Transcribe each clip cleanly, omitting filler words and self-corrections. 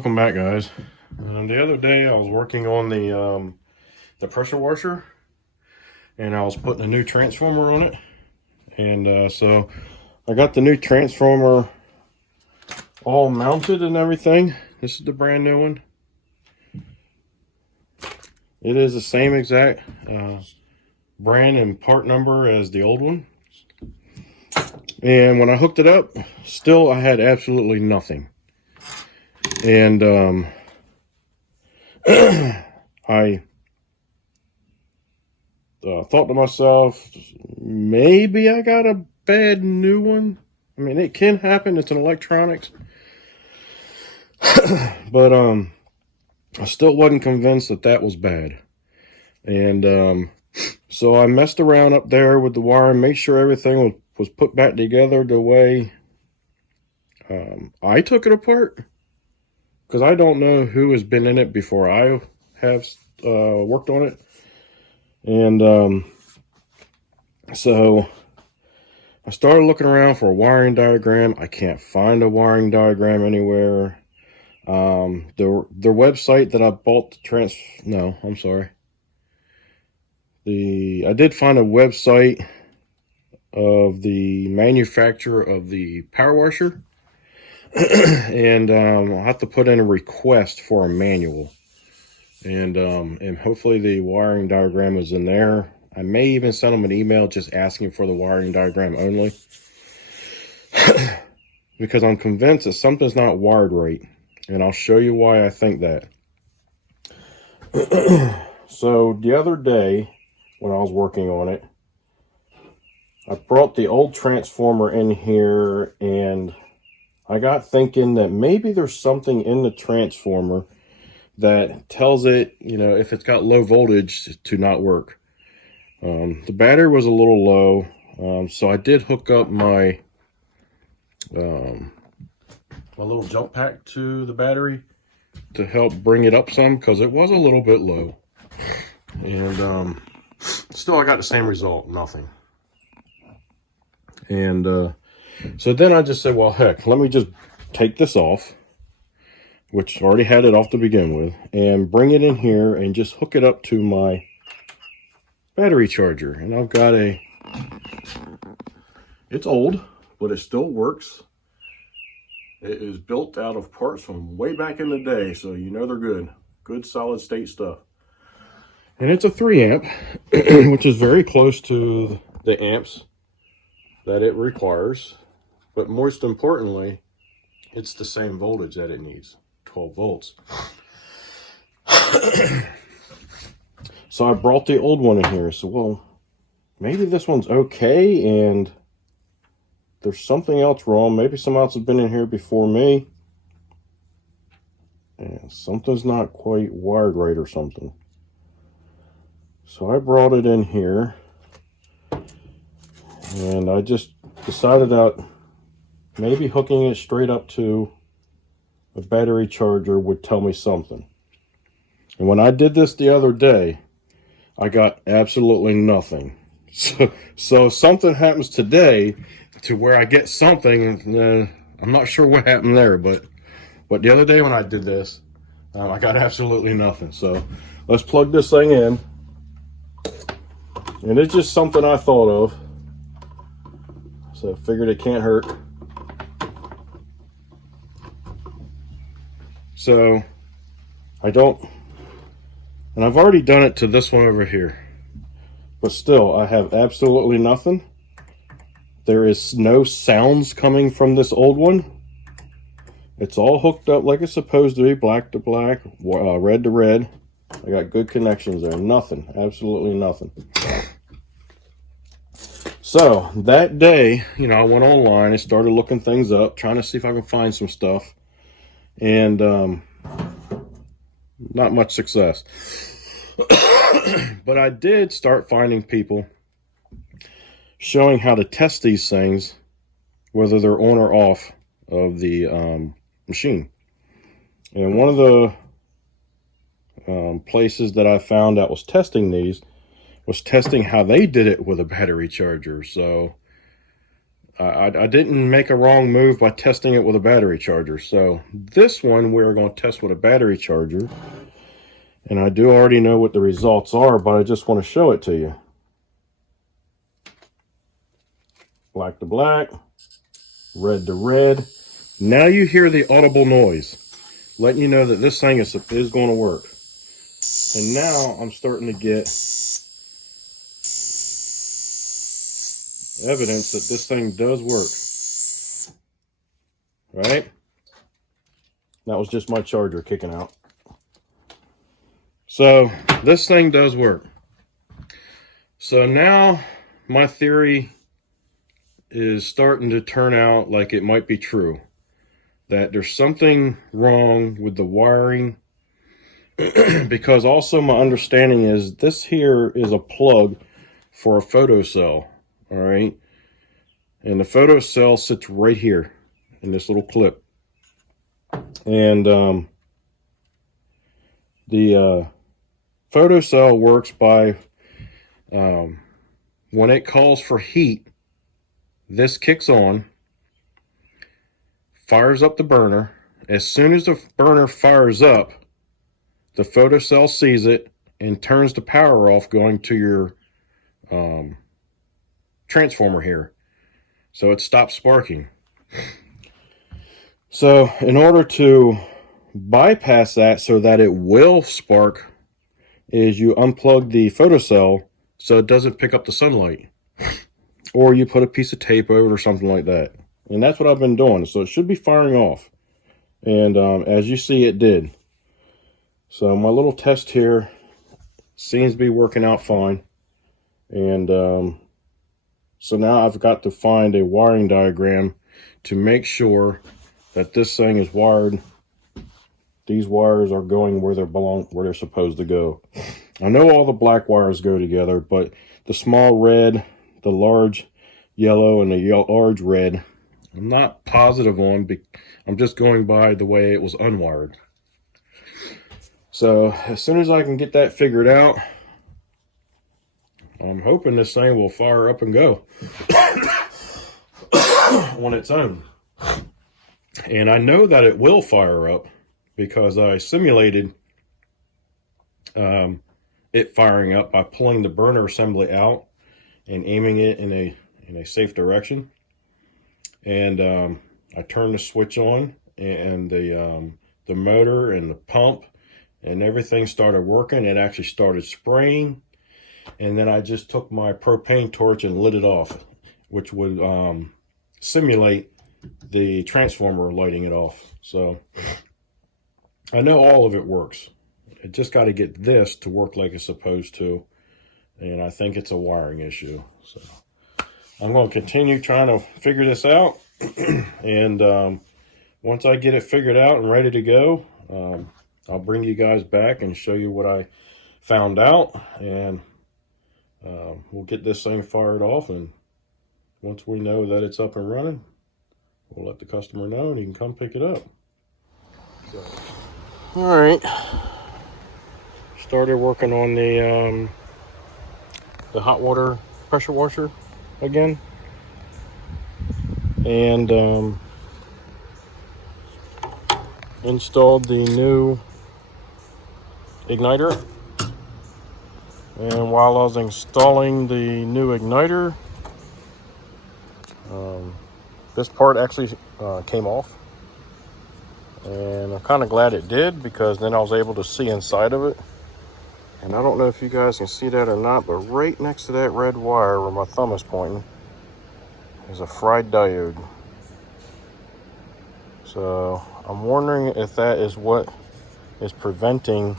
Welcome back, guys. The other day I was working on the pressure washer, and I was putting a new transformer on it. And so I got the new transformer all mounted and everything. This is the brand new one. It is the same exact brand and part number as the old one. And when I hooked it up, still I had absolutely nothing. And I thought to myself, maybe I got a bad new one. I mean, it can happen. It's an electronics. But I still wasn't convinced that that was bad. And so I messed around up there with the wire and made sure everything was put back together the way I took it apart. Because I don't know who has been in it before I have worked on it. And so I started looking around for a wiring diagram. I can't find a wiring diagram anywhere. Their website that I bought I did find a website of the manufacturer of the power washer. And I'll have to put in a request for a manual. And hopefully the wiring diagram is in there. I may even send them an email just asking for the wiring diagram only. Because I'm convinced that something's not wired right. And I'll show you why I think that. So the other day when I was working on it, I brought the old transformer in here and I got thinking that maybe there's something in the transformer that tells it, if it's got low voltage to not work. The battery was a little low, so I did hook up my little jump pack to the battery to help bring it up some, because it was a little bit low. And still I got the same result, nothing. And so then I just said, well, heck, let me just take this off, which already had it off to begin with, and bring it in here and just hook it up to my battery charger. And I've got it's old, but it still works. It is built out of parts from way back in the day, so they're good solid state stuff. And it's a 3 amp, which is very close to the amps that it requires. But most importantly, it's the same voltage that it needs, 12 volts. So I brought the old one in here. So, well, maybe this one's okay and there's something else wrong. Maybe someone else has been in here before me and something's not quite wired right or something. So I brought it in here and I just decided that maybe hooking it straight up to a battery charger would tell me something. And when I did this the other day, I got absolutely nothing. So if something happens today to where I get something, I'm not sure what happened there, but the other day when I did this, I got absolutely nothing. So let's plug this thing in. And it's just something I thought of. So I figured it can't hurt. So and I've already done it to this one over here, but still I have absolutely nothing. There is no sounds coming from this old one. It's all hooked up like it's supposed to be, black to black, red to red. I got good connections there. Nothing, absolutely nothing. So that day, I went online and started looking things up, trying to see if I can find some stuff. And not much success. But I did start finding people showing how to test these things, whether they're on or off of the machine. And one of the places that I found that was testing these was testing how they did it with a battery charger. So I didn't make a wrong move by testing it with a battery charger. So this one we're going to test with a battery charger. And I do already know what the results are, but I just want to show it to you. Black to black, red to red. Now you hear the audible noise, letting you know that this thing is going to work. And now I'm starting to get evidence that this thing does work. Right? That was just my charger kicking out. So this thing does work. So now my theory is starting to turn out like it might be true. That there's something wrong with the wiring. Because also my understanding is this here is a plug for a photocell. Alright. And the photocell sits right here in this little clip. And the photocell works by when it calls for heat, this kicks on, fires up the burner. As soon as the burner fires up, the photocell sees it and turns the power off, going to your transformer here. So it stops sparking. So in order to bypass that so that it will spark, is you unplug the photocell so it doesn't pick up the sunlight. Or you put a piece of tape over it or something like that. And that's what I've been doing. So it should be firing off. And as you see, it did. So my little test here seems to be working out fine. And so now I've got to find a wiring diagram to make sure that this thing is wired. These wires are going where they're supposed to go. I know all the black wires go together, but the small red, the large yellow, and the large red, I'm not positive on. I'm just going by the way it was unwired. So as soon as I can get that figured out, I'm hoping this thing will fire up and go on its own. And I know that it will fire up because I simulated it firing up by pulling the burner assembly out and aiming it in a safe direction. And I turned the switch on, and the motor and the pump and everything started working. It actually started spraying. And then I just took my propane torch and lit it off, which would simulate the transformer lighting it off. So I know all of it works. I just got to get this to work like it's supposed to. And I think it's a wiring issue. So I'm going to continue trying to figure this out. And once I get it figured out and ready to go, I'll bring you guys back and show you what I found out. And we'll get this thing fired off. And once we know that it's up and running, we'll let the customer know and he can come pick it up. So, all right. Started working on the hot water pressure washer again. And installed the new igniter. And while I was installing the new igniter, this part actually came off. And I'm kind of glad it did, because then I was able to see inside of it. And I don't know if you guys can see that or not, but right next to that red wire where my thumb is pointing is a fried diode. So I'm wondering if that is what is preventing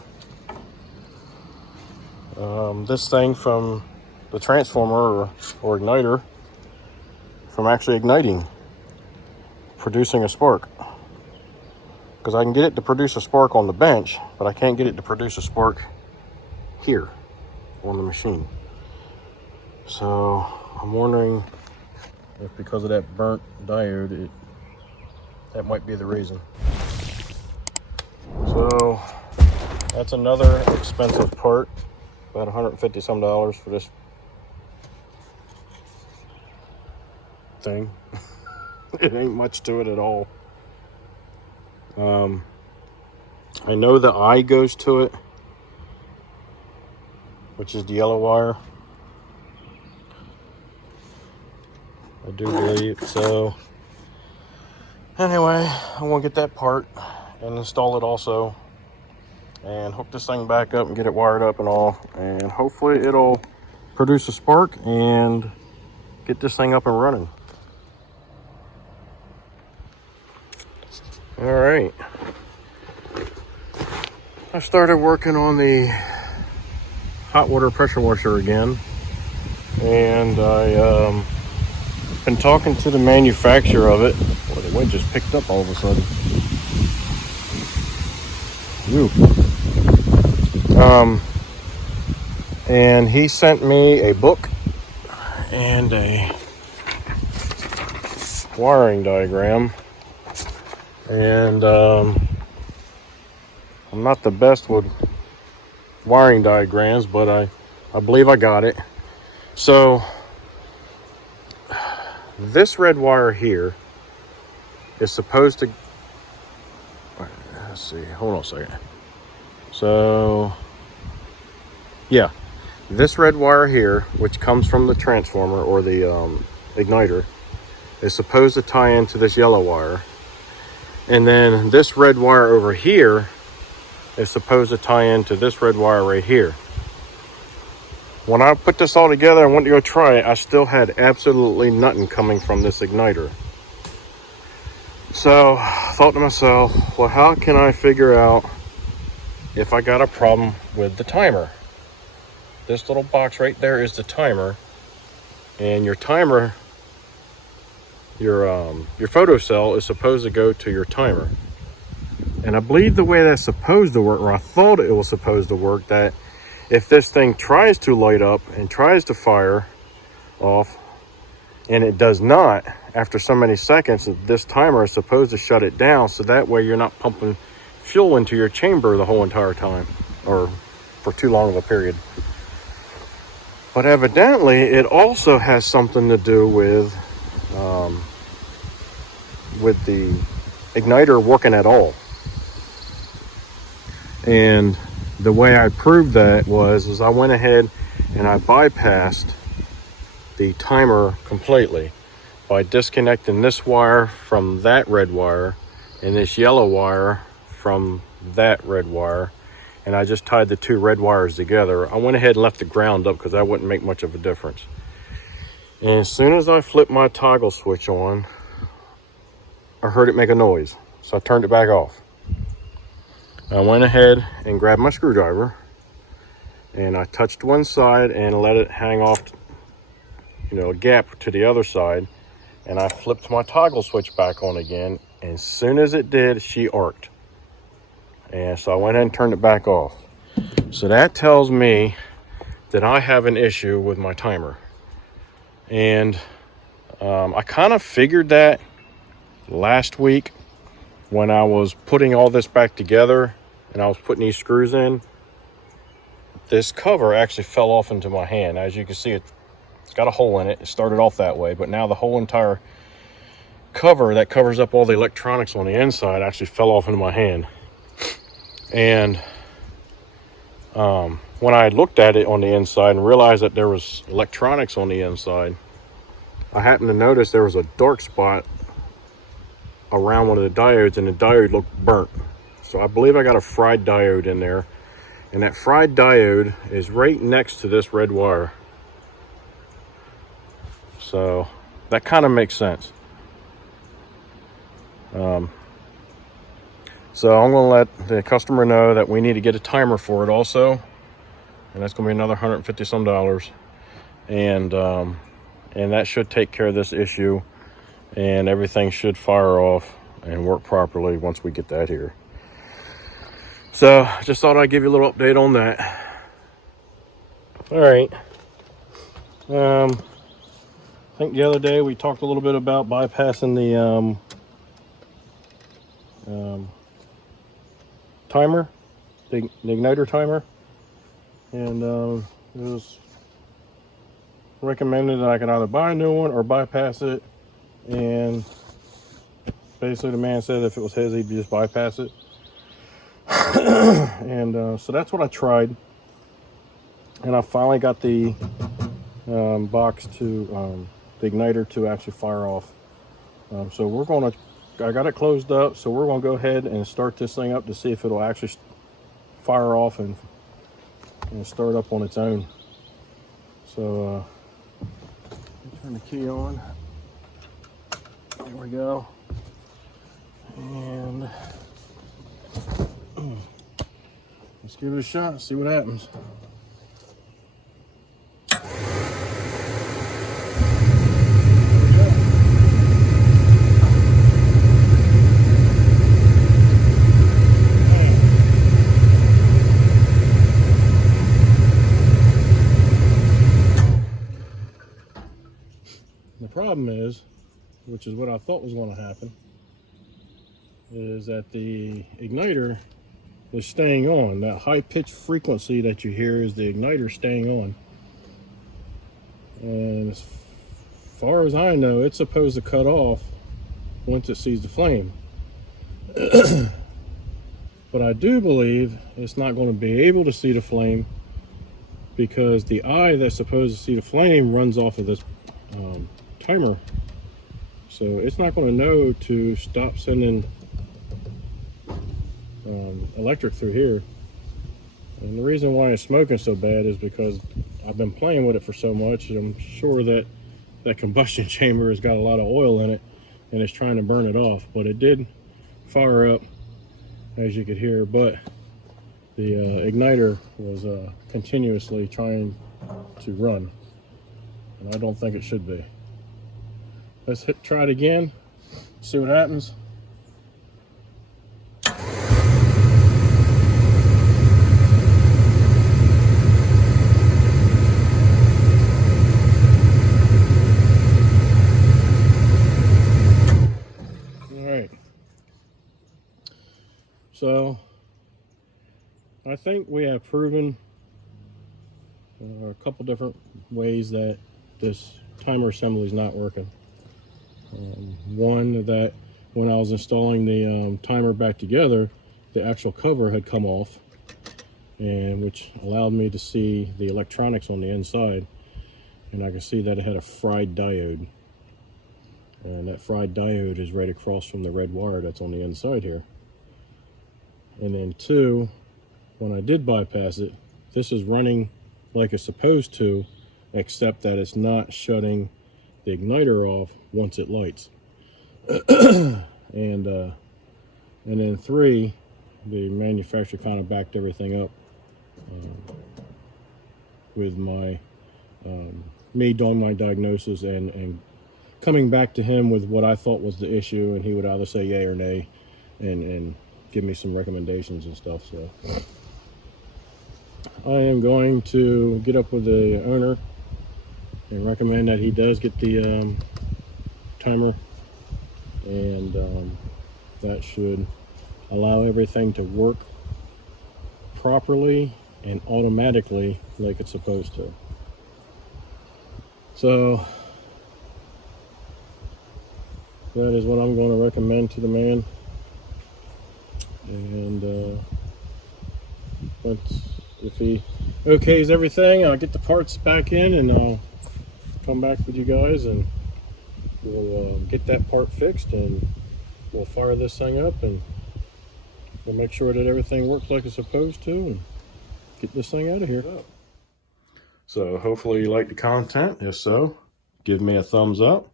this thing from the transformer or igniter from actually igniting, producing a spark. Because I can get it to produce a spark on the bench, but I can't get it to produce a spark here on the machine. So I'm wondering if because of that burnt diode, that might be the reason. So that's another expensive part, about $150 some for this thing. It ain't much to it at all. I know the eye goes to it, which is the yellow wire. I do believe so. Anyway, I'm gonna get that part and install it also, and hook this thing back up and get it wired up and all, and hopefully it'll produce a spark and get this thing up and running. All right, I started working on the hot water pressure washer again, and I been talking to the manufacturer of it. Well, the wind just picked up all of a sudden. And he sent me a book and a wiring diagram, and I'm not the best with wiring diagrams, but I believe I got it. So this red wire here is supposed to, let's see, hold on a second. So yeah, this red wire here, which comes from the transformer or the igniter, is supposed to tie into this yellow wire. And then this red wire over here is supposed to tie into this red wire right here. When I put this all together and went to go try it, I still had absolutely nothing coming from this igniter. So I thought to myself, well, how can I figure out if I got a problem with the timer? This little box right there is the timer, and your timer, your photocell is supposed to go to your timer. And I believe the way that's supposed to work, or I thought it was supposed to work, that if this thing tries to light up and tries to fire off, and it does not, after so many seconds, this timer is supposed to shut it down, so that way you're not pumping fuel into your chamber the whole entire time, or for too long of a period. But evidently, it also has something to do with the igniter working at all. And the way I proved that was I went ahead and I bypassed the timer completely by disconnecting this wire from that red wire and this yellow wire from that red wire, and I just tied the two red wires together. I went ahead and left the ground up because that wouldn't make much of a difference. And as soon as I flipped my toggle switch on, I heard it make a noise, so I turned it back off. I went ahead and grabbed my screwdriver, and I touched one side and let it hang off, a gap to the other side, and I flipped my toggle switch back on again, and as soon as it did, she arced. And so I went ahead and turned it back off. So that tells me that I have an issue with my timer. And I kind of figured that last week when I was putting all this back together and I was putting these screws in. This cover actually fell off into my hand. As you can see, it's got a hole in it. It started off that way, but now the whole entire cover that covers up all the electronics on the inside actually fell off into my hand. And when I looked at it on the inside and realized that there was electronics on the inside, I happened to notice there was a dark spot around one of the diodes, and the diode looked burnt. So I believe I got a fried diode in there, and that fried diode is right next to this red wire. So that kind of makes sense. So I'm going to let the customer know that we need to get a timer for it also, and that's going to be another $150 some, and that should take care of this issue, and everything should fire off and work properly once we get that here. So just thought I'd give you a little update on that. All right. I think the other day we talked a little bit about bypassing the timer, the igniter timer, and it was recommended that I can either buy a new one or bypass it and basically the man said if it was his, he'd just bypass it. And so that's what I tried, and I finally got the box to the igniter to actually fire off. So we're going to, I got it closed up, so we're going to go ahead and start this thing up to see if it'll actually fire off and start up on its own. So turn the key on. There we go. And let's give it a shot and see what happens. The problem is, which is what I thought was going to happen, is that the igniter is staying on. That high-pitched frequency that you hear is the igniter staying on. And as far as I know, it's supposed to cut off once it sees the flame. But I do believe it's not going to be able to see the flame, because the eye that's supposed to see the flame runs off of this timer. So it's not going to know to stop sending electric through here. And the reason why it's smoking so bad is because I've been playing with it for so much, and I'm sure that that combustion chamber has got a lot of oil in it and it's trying to burn it off. But it did fire up, as you could hear, but the igniter was continuously trying to run, and I don't think it should be. Let's try it again, see what happens. So I think we have proven a couple different ways that this timer assembly is not working. One, that when I was installing the timer back together, the actual cover had come off, and which allowed me to see the electronics on the inside, and I can see that it had a fried diode, and that fried diode is right across from the red wire that's on the inside here. And then two, when I did bypass it, this is running like it's supposed to, except that it's not shutting the igniter off once it lights. And then three, the manufacturer kind of backed everything up with my me doing my diagnosis and coming back to him with what I thought was the issue, and he would either say yay or nay and give me some recommendations and stuff. So I am going to get up with the owner and recommend that he does get the timer, and that should allow everything to work properly and automatically like it's supposed to. So that is what I'm going to recommend to the man. And if he okays everything, I'll get the parts back in and I'll come back with you guys, and we'll get that part fixed, and we'll fire this thing up, and we'll make sure that everything works like it's supposed to, and get this thing out of here. So hopefully you like the content. If so, give me a thumbs up,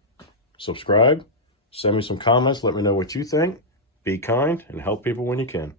subscribe, send me some comments, let me know what you think. Be kind and help people when you can.